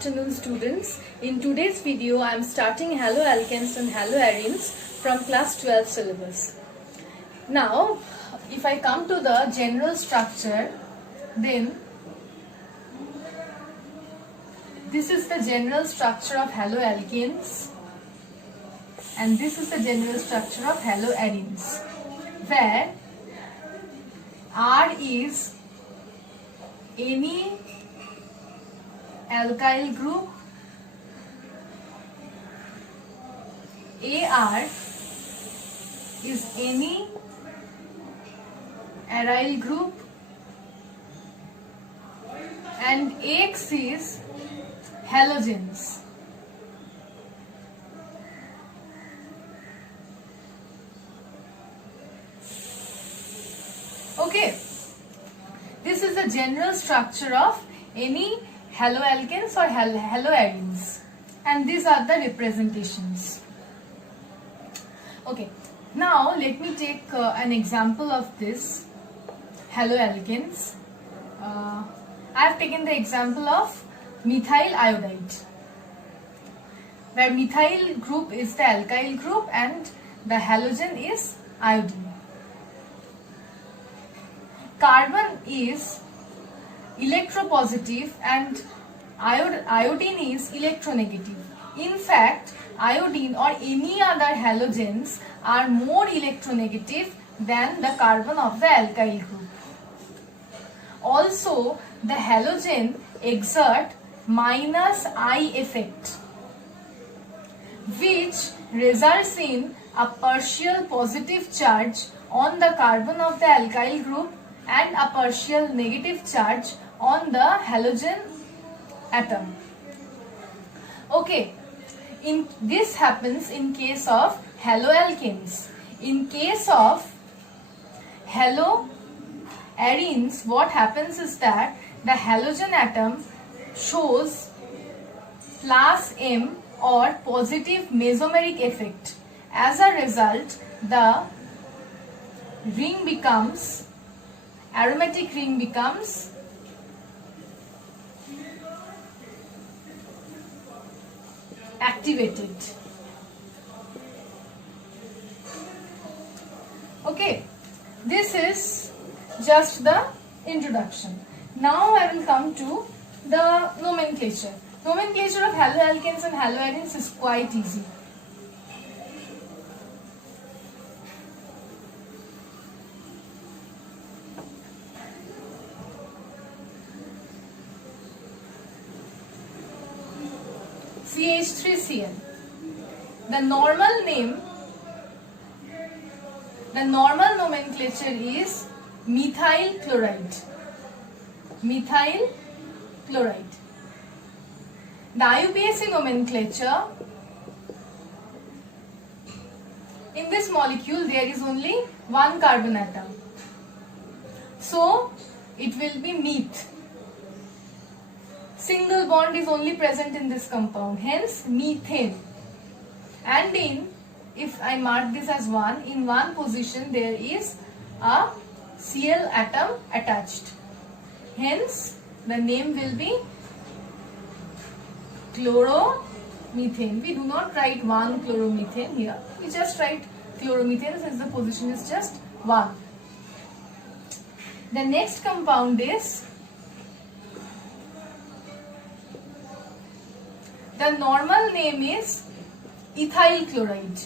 afternoon, students. In today's video, I am starting haloalkanes and haloarenes from class 12 syllabus. Now, if I come to the general structure, then this is the general structure of haloalkanes and this is the general structure of haloarenes, where R is any alkyl group, AR is any aryl group, and X is halogens. Okay, this is the general structure of any haloalkanes or haloarenes, and these are the representations. Okay, now let me take an example of this haloalkanes. I have taken the example of methyl iodide, where methyl group is the alkyl group and the halogen is iodine. Carbon is electropositive and iodine is electronegative. In fact, iodine or any other halogens are more electronegative than the carbon of the alkyl group. Also, the halogen exert minus I effect, which results in a partial positive charge on the carbon of the alkyl group and a partial negative charge on the halogen atom. Okay, this happens in case of haloalkanes. In case of haloarenes, what happens is that the halogen atom shows plus M or positive mesomeric effect. As a result, the ring becomes, aromatic ring becomes activated. Okay, this is just the introduction. Now I will come to the nomenclature. Nomenclature of haloalkanes and haloarenes is quite easy. CH3Cl. The normal nomenclature is methyl chloride. Methyl chloride. The IUPAC nomenclature, in this molecule there is only one carbon atom, so it will be meth. Single bond is only present in this compound, hence methane. And if I mark this as 1, in one position there is a Cl atom attached. Hence the name will be chloromethane. We do not write 1 chloromethane here. We just write chloromethane since the position is just 1. The next compound is, the normal name is ethyl chloride,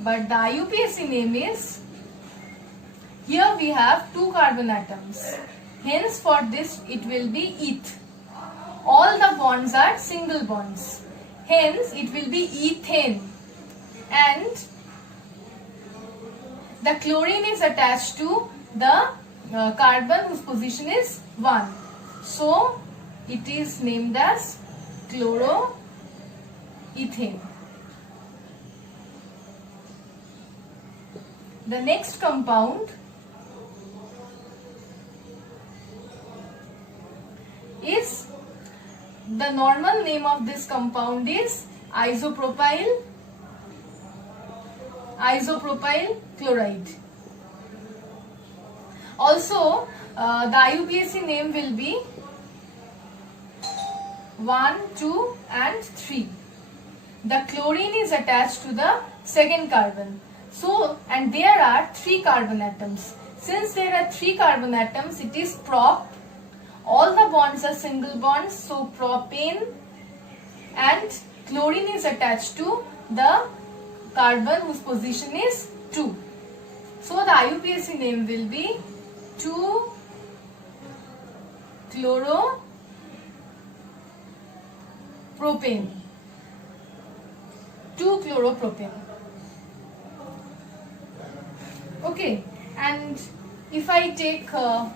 but the IUPAC name is, here we have 2 carbon atoms, hence for this it will be eth. All the bonds are single bonds, hence it will be ethane, and the chlorine is attached to the carbon whose position is 1. So, it is named as chloroethane. The next compound is, the normal name of this compound is isopropyl chloride. Also, the IUPAC name will be 1, 2 and 3. The chlorine is attached to the second carbon. So, and there are 3 carbon atoms. Since there are 3 carbon atoms, it is prop. All the bonds are single bonds, so propane and chlorine is attached to the carbon whose position is 2. So the IUPAC name will be 2-chloropropane. 2-chloropropane. Okay, and if I take a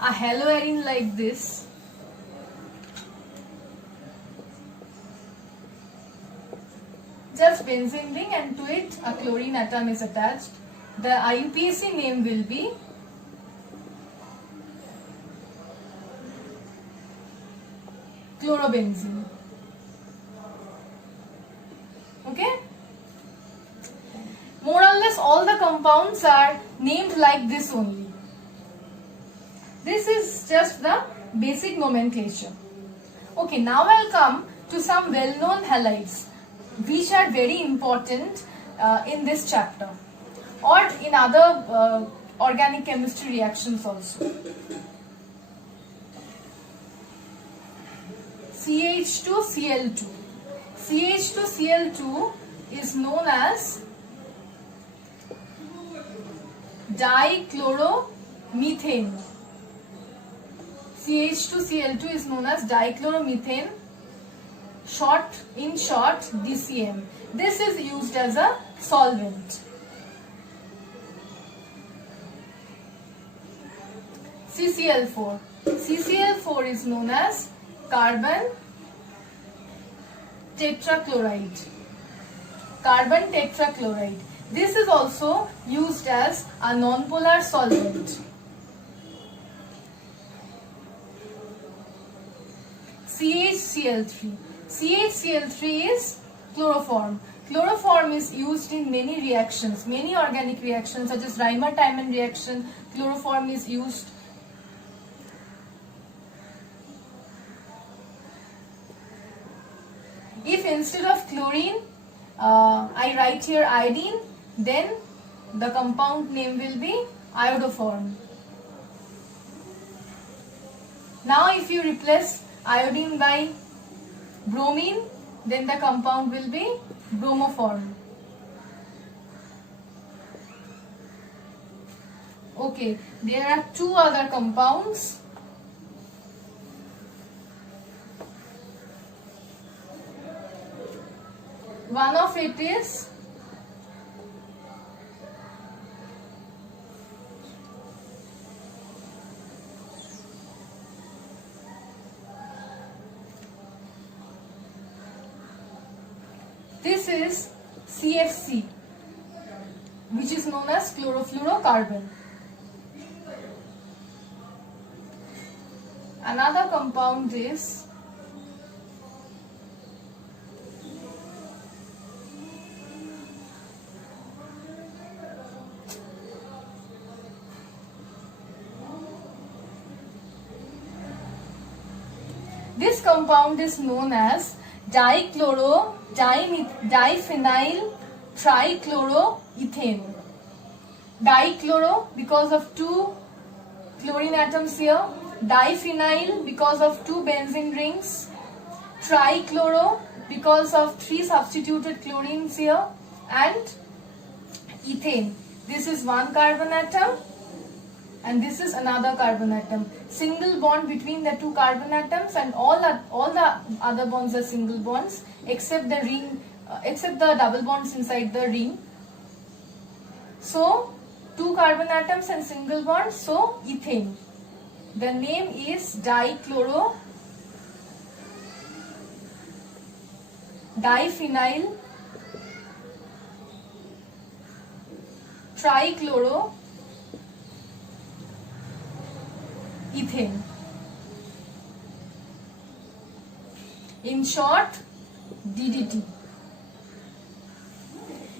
haloarine like this, just benzene ring, and to it a chlorine atom is attached. The IUPAC name will be chlorobenzene. Okay? More or less all the compounds are named like this only. This is just the basic nomenclature. Okay, now I'll come to some well-known halides which are very important in this chapter or in other organic chemistry reactions also. CH2Cl2. CH2Cl2 is known as dichloromethane. CH2Cl2 is known as dichloromethane, in short DCM. This is used as a solvent. CCl4. CCl4 is known as carbon tetrachloride. Carbon tetrachloride. This is also used as a nonpolar solvent. CHCl3. CHCl3 is chloroform. Chloroform is used in many reactions, many organic reactions such as Reimer-Tiemann reaction. Chloroform is used. If instead of chlorine I write here iodine, then the compound name will be iodoform. Now if you replace iodine by bromine, then the compound will be bromoform. Okay, there are 2 other compounds. One of it is CFC, which is known as chlorofluorocarbon. Another compound is this compound is known as diphenyl trichloroethane. Dichloro because of 2 chlorine atoms here, diphenyl because of 2 benzene rings, trichloro because of 3 substituted chlorines here, and ethane. This is 1 carbon atom and this is another carbon atom. Single bond between the 2 carbon atoms, and all the other bonds are single bonds except the ring, except the double bonds inside the ring. So 2 carbon atoms and single bonds, so ethane. The name is diphenyl trichloroethane. In short, DDT.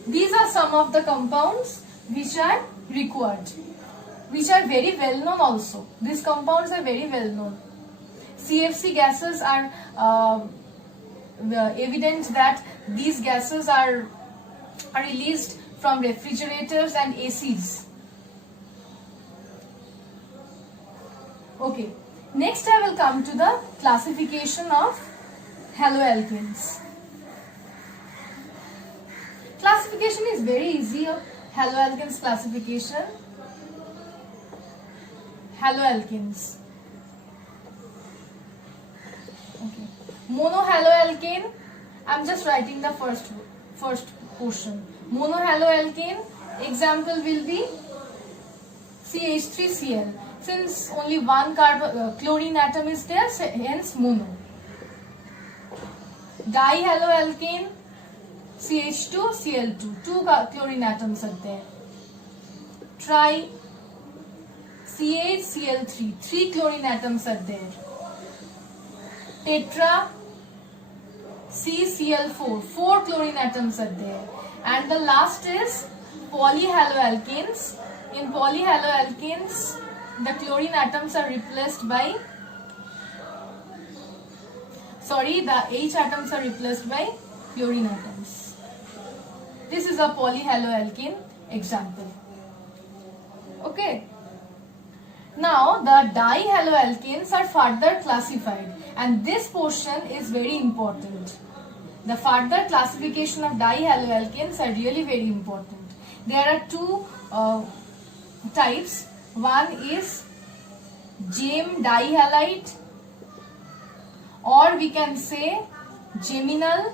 These are some of the compounds which are required. which are very well known also. These compounds are very well known. CFC gases are evident that these gases are released from refrigerators and ACs. Okay, next I will come to the classification of haloalkanes. Classification is very easy of haloalkanes classification. Haloalkanes. Okay. Monohaloalkane. I'm just writing the first portion. Monohaloalkane. Example will be CH3Cl. Since only one chlorine atom is there, hence mono. Dihaloalkane. CH2Cl2. Two chlorine atoms are there. Tri. CH-Cl3. Three chlorine atoms are there. Tetra. CCl4. Four chlorine atoms are there. And the last is polyhaloalkanes. In polyhaloalkanes, the chlorine atoms are replaced by, the H atoms are replaced by chlorine atoms. This is a polyhaloalkane example. Okay. Now the dihaloalkanes are further classified, and this portion is very important. The further classification of dihaloalkanes are really very important. There are two types. One is gem dihalide, or we can say geminal,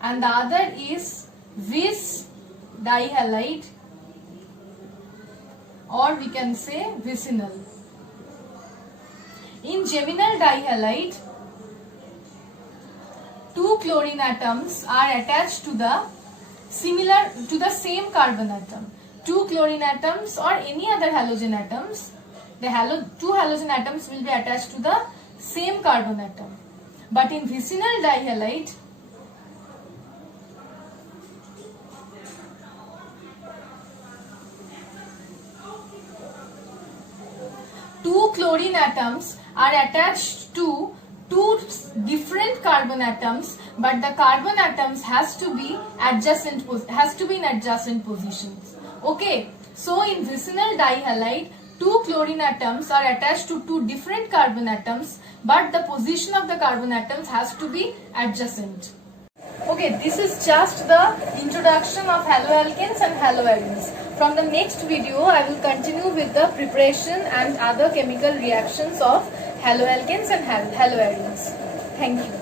and the other is vis dihalide, or we can say vicinal. In geminal dihalide, two chlorine atoms are attached to the same carbon atom. Two chlorine atoms or any other halogen atoms, two halogen atoms will be attached to the same carbon atom. But in vicinal dihalide, two chlorine atoms are attached to two different carbon atoms, but the carbon atoms has to be in adjacent positions. Okay, so in vicinal dihalide, two chlorine atoms are attached to two different carbon atoms, but the position of the carbon atoms has to be adjacent. Okay, this is just the introduction of haloalkanes and haloarenes. From the next video, I will continue with the preparation and other chemical reactions of haloalkanes and haloarenes. Thank you.